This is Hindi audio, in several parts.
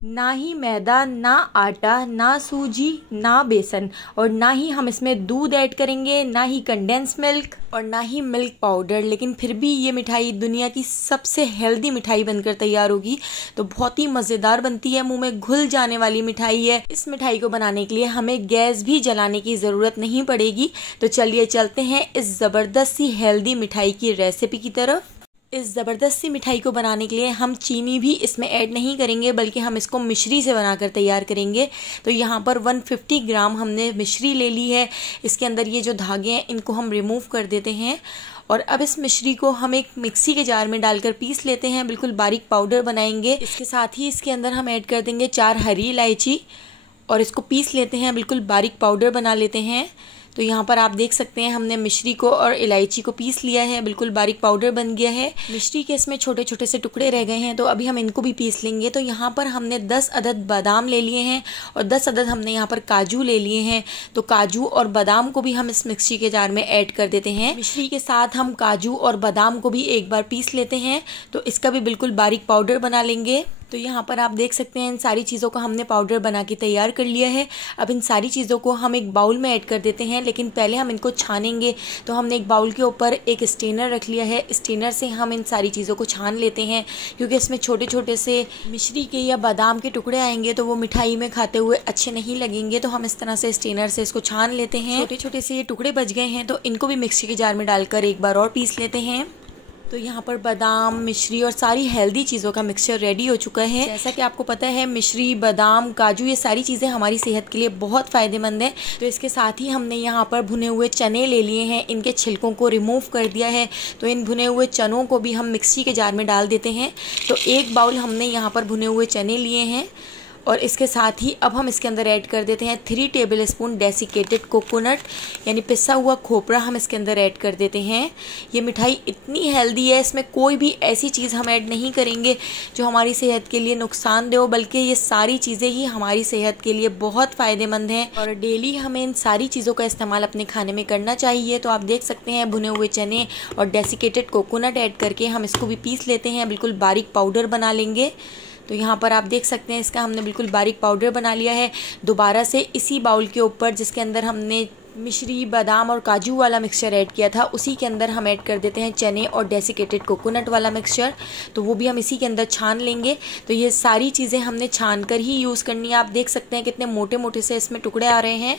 ना ही मैदा, ना आटा, ना सूजी, ना बेसन, और ना ही हम इसमें दूध ऐड करेंगे, ना ही कंडेंस मिल्क और ना ही मिल्क पाउडर। लेकिन फिर भी ये मिठाई दुनिया की सबसे हेल्दी मिठाई बनकर तैयार होगी। तो बहुत ही मज़ेदार बनती है, मुंह में घुल जाने वाली मिठाई है। इस मिठाई को बनाने के लिए हमें गैस भी जलाने की ज़रूरत नहीं पड़ेगी। तो चलिए चलते हैं इस ज़बरदस्त सी हेल्दी मिठाई की रेसिपी की तरफ। इस ज़बरदस्त सी मिठाई को बनाने के लिए हम चीनी भी इसमें ऐड नहीं करेंगे, बल्कि हम इसको मिश्री से बनाकर तैयार करेंगे। तो यहाँ पर 150 ग्राम हमने मिश्री ले ली है। इसके अंदर ये जो धागे हैं इनको हम रिमूव कर देते हैं। और अब इस मिश्री को हम एक मिक्सी के जार में डालकर पीस लेते हैं, बिल्कुल बारीक पाउडर बनाएंगे। इसके साथ ही इसके अंदर हम ऐड कर देंगे 4 हरी इलायची और इसको पीस लेते हैं, बिल्कुल बारीक पाउडर बना लेते हैं। तो यहाँ पर आप देख सकते हैं हमने मिश्री को और इलायची को पीस लिया है, बिल्कुल बारीक पाउडर बन गया है। मिश्री के इसमें छोटे छोटे से टुकड़े रह गए हैं, तो अभी हम इनको भी पीस लेंगे। तो यहाँ पर हमने 10 अदद बादाम ले लिए हैं और 10 अदद हमने यहाँ पर काजू ले लिए हैं। तो काजू और बादाम को भी हम इस मिक्सी के जार में ऐड कर देते हैं। मिश्री के साथ हम काजू और बादाम को भी एक बार पीस लेते हैं, तो इसका भी बिल्कुल बारीक पाउडर बना लेंगे। तो यहाँ पर आप देख सकते हैं इन सारी चीज़ों का हमने पाउडर बना के तैयार कर लिया है। अब इन सारी चीज़ों को हम एक बाउल में ऐड कर देते हैं, लेकिन पहले हम इनको छानेंगे। तो हमने एक बाउल के ऊपर एक स्ट्रेनर रख लिया है। स्ट्रेनर से हम इन सारी चीज़ों को छान लेते हैं, क्योंकि इसमें छोटे छोटे से मिश्री के या बादाम के टुकड़े आएंगे तो वो मिठाई में खाते हुए अच्छे नहीं लगेंगे। तो हम इस तरह से स्ट्रेनर से इसको छान लेते हैं। छोटे छोटे से ये टुकड़े बच गए हैं, तो इनको भी मिक्सी के जार में डालकर एक बार और पीस लेते हैं। तो यहाँ पर बादाम, मिश्री और सारी हेल्दी चीज़ों का मिक्सचर रेडी हो चुका है। जैसा कि आपको पता है मिश्री, बादाम, काजू ये सारी चीज़ें हमारी सेहत के लिए बहुत फ़ायदेमंद है। तो इसके साथ ही हमने यहाँ पर भुने हुए चने ले लिए हैं, इनके छिलकों को रिमूव कर दिया है। तो इन भुने हुए चनों को भी हम मिक्सी के जार में डाल देते हैं। तो एक बाउल हमने यहाँ पर भुने हुए चने लिए हैं और इसके साथ ही अब हम इसके अंदर ऐड कर देते हैं 3 टेबल स्पून डेसिकेटेड कोकोनट, यानी पिसा हुआ खोपरा हम इसके अंदर ऐड कर देते हैं। ये मिठाई इतनी हेल्दी है, इसमें कोई भी ऐसी चीज़ हम ऐड नहीं करेंगे जो हमारी सेहत के लिए नुकसानदेह हो, बल्कि ये सारी चीज़ें ही हमारी सेहत के लिए बहुत फ़ायदेमंद हैं और डेली हमें इन सारी चीज़ों का इस्तेमाल अपने खाने में करना चाहिए। तो आप देख सकते हैं भुने हुए चने और डेसिकेटेड कोकोनट ऐड करके हम इसको भी पीस लेते हैं, बिल्कुल बारीक पाउडर बना लेंगे। तो यहाँ पर आप देख सकते हैं इसका हमने बिल्कुल बारीक पाउडर बना लिया है। दोबारा से इसी बाउल के ऊपर जिसके अंदर हमने मिश्री, बादाम और काजू वाला मिक्सचर ऐड किया था, उसी के अंदर हम ऐड कर देते हैं चने और डेसिकेटेड कोकोनट वाला मिक्सचर। तो वो भी हम इसी के अंदर छान लेंगे। तो ये सारी चीज़ें हमने छान कर ही यूज़ करनी है। आप देख सकते हैं कितने मोटे मोटे से इसमें टुकड़े आ रहे हैं।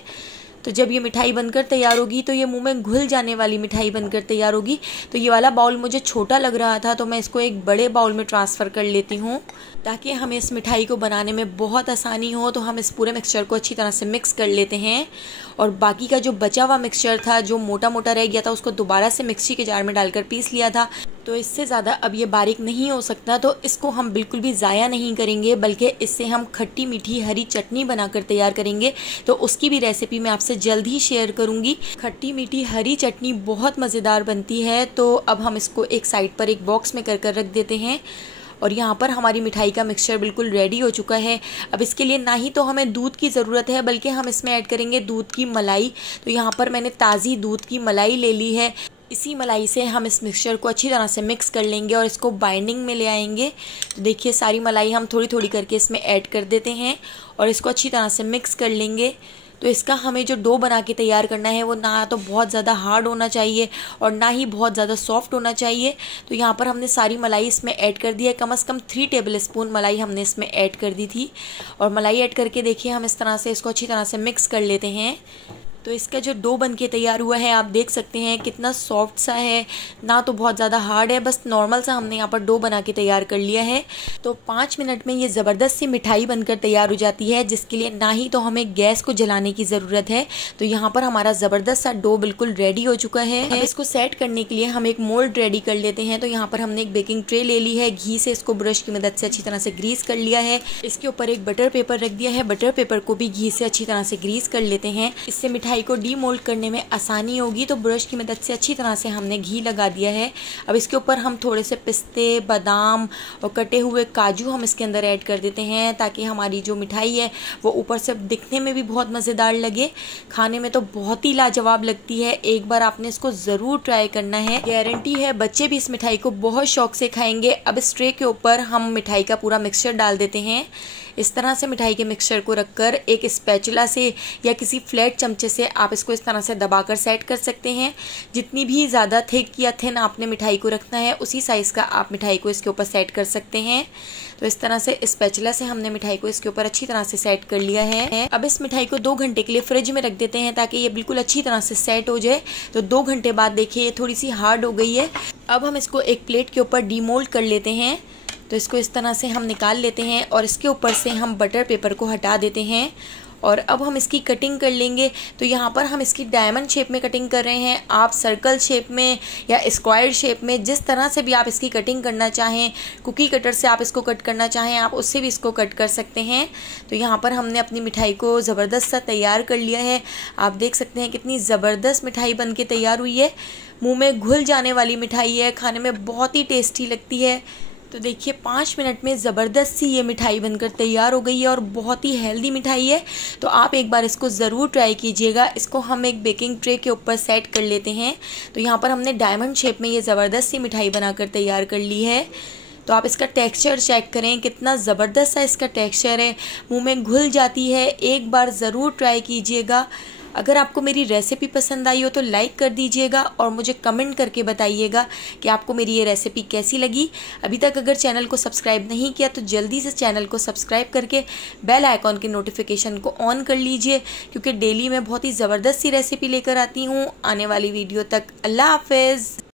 तो जब ये मिठाई बनकर तैयार होगी तो ये मुंह में घुल जाने वाली मिठाई बनकर तैयार होगी। तो ये वाला बाउल मुझे छोटा लग रहा था, तो मैं इसको एक बड़े बाउल में ट्रांसफ़र कर लेती हूँ, ताकि हमें इस मिठाई को बनाने में बहुत आसानी हो। तो हम इस पूरे मिक्सचर को अच्छी तरह से मिक्स कर लेते हैं और बाकी का जो बचा हुआ मिक्सचर था, जो मोटा मोटा रह गया था, उसको दोबारा से मिक्सी के जार में डालकर पीस लिया था। तो इससे ज़्यादा अब ये बारीक नहीं हो सकता। तो इसको हम बिल्कुल भी ज़ाया नहीं करेंगे, बल्कि इससे हम खट्टी मीठी हरी चटनी बनाकर तैयार करेंगे। तो उसकी भी रेसिपी मैं आपसे जल्द ही शेयर करूँगी। खट्टी मीठी हरी चटनी बहुत मज़ेदार बनती है। तो अब हम इसको एक साइड पर एक बॉक्स में कर रख देते हैं। और यहाँ पर हमारी मिठाई का मिक्सचर बिल्कुल रेडी हो चुका है। अब इसके लिए ना ही तो हमें दूध की ज़रूरत है, बल्कि हम इसमें ऐड करेंगे दूध की मलाई। तो यहाँ पर मैंने ताज़ी दूध की मलाई ले ली है। इसी मलाई से हम इस मिक्सचर को अच्छी तरह से मिक्स कर लेंगे और इसको बाइंडिंग में ले आएंगे। तो देखिए सारी मलाई हम थोड़ी थोड़ी करके इसमें ऐड कर देते हैं और इसको अच्छी तरह से मिक्स कर लेंगे। तो इसका हमें जो डो बना के तैयार करना है वो ना तो बहुत ज़्यादा हार्ड होना चाहिए और ना ही बहुत ज़्यादा सॉफ्ट होना चाहिए। तो यहाँ पर हमने सारी मलाई इसमें ऐड कर दी है। कम से कम 3 टेबल स्पून मलाई हमने इसमें ऐड कर दी थी। और मलाई ऐड करके देखिए हम इस तरह से इसको अच्छी तरह से मिक्स कर लेते हैं। तो इसका जो डो बन के तैयार हुआ है आप देख सकते हैं कितना सॉफ्ट सा है, ना तो बहुत ज़्यादा हार्ड है, बस नॉर्मल सा हमने यहाँ पर डो बना के तैयार कर लिया है। तो 5 मिनट में ये ज़बरदस्त सी मिठाई बनकर तैयार हो जाती है, जिसके लिए ना ही तो हमें गैस को जलाने की ज़रूरत है। तो यहाँ पर हमारा ज़बरदस्त सा डो बिल्कुल रेडी हो चुका है। अब इसको सेट करने के लिए हम एक मोल्ड रेडी कर लेते हैं। तो यहाँ पर हमने एक बेकिंग ट्रे ले ली है, घी से इसको ब्रश की मदद से अच्छी तरह से ग्रीस कर लिया है। इसके ऊपर एक बटर पेपर रख दिया है, बटर पेपर को भी घी से अच्छी तरह से ग्रीस कर लेते हैं। इससे मिठाई को डीमोल्ड करने में आसानी होगी। तो ब्रश की मदद से अच्छी तरह से हमने घी लगा दिया है। अब इसके ऊपर हम थोड़े से पिस्ते, बादाम और कटे हुए काजू हम इसके अंदर ऐड कर देते हैं, ताकि हमारी जो मिठाई है वो ऊपर से दिखने में भी बहुत मज़ेदार लगे, खाने में तो बहुत ही लाजवाब लगती है। एक बार आपने इसको ज़रूर ट्राई करना है, गारंटी है बच्चे भी इस मिठाई को बहुत शौक से खाएंगे। अब इस ट्रे के ऊपर हम मिठाई का पूरा मिक्सचर डाल देते हैं। इस तरह से मिठाई के मिक्सचर को रखकर एक स्पैचुला से या किसी फ्लैट चमचे से आप इसको इस तरह से दबाकर सेट कर सकते हैं। जितनी भी ज़्यादा थिक या थिन आपने मिठाई को रखना है उसी साइज़ का आप मिठाई को इसके ऊपर सेट कर सकते हैं। तो इस तरह से स्पैचुला से हमने मिठाई को इसके ऊपर अच्छी तरह से सेट कर लिया है। अब इस मिठाई को 2 घंटे के लिए फ्रिज में रख देते हैं ताकि ये बिल्कुल अच्छी तरह से सेट हो जाए। तो 2 घंटे बाद देखिए ये थोड़ी सी हार्ड हो गई है। अब हम इसको एक प्लेट के ऊपर डीमोल्ड कर लेते हैं। तो इसको इस तरह से हम निकाल लेते हैं और इसके ऊपर से हम बटर पेपर को हटा देते हैं और अब हम इसकी कटिंग कर लेंगे। तो यहाँ पर हम इसकी डायमंड शेप में कटिंग कर रहे हैं। आप सर्कल शेप में या स्क्वायर शेप में, जिस तरह से भी आप इसकी कटिंग करना चाहें, कुकी कटर से आप इसको कट करना चाहें आप उससे भी इसको कट कर सकते हैं। तो यहाँ पर हमने अपनी मिठाई को ज़बरदस्त सा तैयार कर लिया है। आप देख सकते हैं कितनी ज़बरदस्त मिठाई बन के तैयार हुई है। मुँह में घुल जाने वाली मिठाई है, खाने में बहुत ही टेस्टी लगती है। तो देखिए 5 मिनट में ज़बरदस्त सी ये मिठाई बनकर तैयार हो गई है और बहुत ही हेल्दी मिठाई है। तो आप एक बार इसको ज़रूर ट्राई कीजिएगा। इसको हम एक बेकिंग ट्रे के ऊपर सेट कर लेते हैं। तो यहाँ पर हमने डायमंड शेप में ये ज़बरदस्त सी मिठाई बनाकर तैयार कर ली है। तो आप इसका टेक्सचर चेक करें, कितना ज़बरदस्त सा इसका टेक्सचर है, मुँह में घुल जाती है। एक बार ज़रूर ट्राई कीजिएगा। अगर आपको मेरी रेसिपी पसंद आई हो तो लाइक कर दीजिएगा और मुझे कमेंट करके बताइएगा कि आपको मेरी ये रेसिपी कैसी लगी। अभी तक अगर चैनल को सब्सक्राइब नहीं किया तो जल्दी से चैनल को सब्सक्राइब करके बेल आइकॉन के नोटिफिकेशन को ऑन कर लीजिए, क्योंकि डेली मैं बहुत ही ज़बरदस्त सी रेसिपी लेकर आती हूँ। आने वाली वीडियो तक अल्लाह हाफिज़।